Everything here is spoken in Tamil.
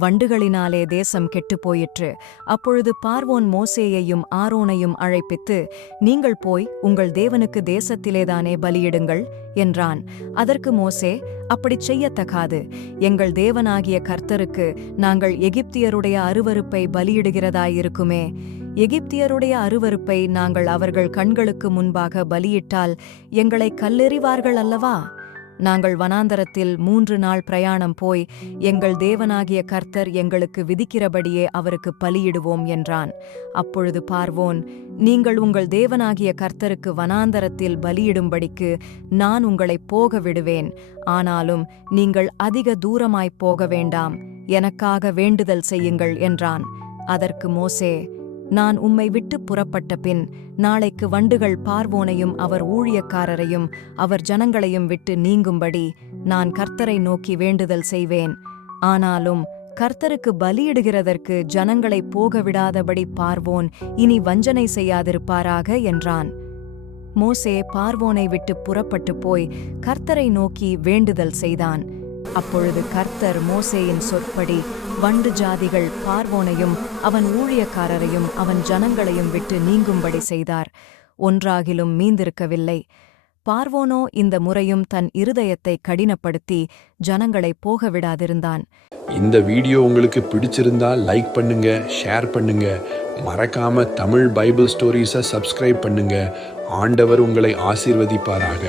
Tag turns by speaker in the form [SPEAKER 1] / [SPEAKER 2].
[SPEAKER 1] வண்டுகளினாலே தேசம் கெட்டுப் போயிற்று. அப்பொழுது பார்வோன் மோசேயையும் ஆரோனையும் அழைப்பித்து நீங்கள் போய் உங்கள் தேவனுக்கு தேசத்திலேதானே பலியிடுங்கள்? என்றான். அதற்கு மோசே அப்படிச் செய்யத்தகாது. எங்கள் தேவனாகிய கர்த்தருக்கு நாங்கள் எகிப்தியருடைய அருவருப்பை பலியிடுகிறதாயிருக்குமே. எகிப்தியருடைய அருவருப்பை நாங்கள் அவர்கள் கண்களுக்கு முன்பாக பலியிட்டால் எங்களை கல்லெறிவார்கள் அல்லவா நாங்கள் வனாந்தரத்தில் மூன்று நாள் பிரயாணம் போய் எங்கள் தேவனாகிய கர்த்தர் எங்களுக்கு விதிக்கிறபடியே அவருக்கு பலியிடுவோம் என்றான். அப்பொழுது பார்வோன் நீங்கள் உங்கள் தேவனாகிய கர்த்தருக்கு வனாந்தரத்தில் பலியிடும்படிக்கு நான் உங்களை போக விடுவேன். ஆனாலும் நீங்கள் அதிக தூரமாய்ப் போக வேண்டாம். எனக்காக வேண்டுதல் செய்யுங்கள் என்றான். அதற்கு மோசே நான் உம்மை விட்டு புறப்பட்ட பின் நாளைக்கு வண்டுகள் பார்வோனையும் அவர் ஊழியக்காரரையும் அவர் ஜனங்களையும் விட்டு நீங்கும்படி நான் கர்த்தரை நோக்கி வேண்டுதல் செய்வேன். ஆனாலும் கர்த்தருக்கு பலியிடுகிறதற்கு ஜனங்களை போகவிடாதபடி பார்வோன் இனி வஞ்சனை செய்யாதிருப்பாராக என்றான். மோசே பார்வோனை விட்டு புறப்பட்டு போய் கர்த்தரை நோக்கி வேண்டுதல் செய்தான். அப்பொழுது கர்த்தர் மோசேயின் சொற்படி வண்டு ஜாதிகள் பார்வோனையும் அவன் ஊழியக்காரரையும் அவன் ஜனங்களையும் விட்டு நீங்கும்படி செய்தார். ஒன்றாகிலும் மீந்திருக்கவில்லை. பார்வோனோ இந்த முறையும் தன் இருதயத்தை கடினப்படுத்தி ஜனங்களை போக விடாதிருந்தான்.
[SPEAKER 2] இந்த வீடியோ உங்களுக்கு பிடிச்சிருந்தா லைக் பண்ணுங்க ஷேர் பண்ணுங்க. மறக்காம தமிழ் பைபிள் ஸ்டோரிஸை சப்ஸ்கிரைப் பண்ணுங்க. ஆண்டவர் உங்களை ஆசீர்வதிப்பாராக.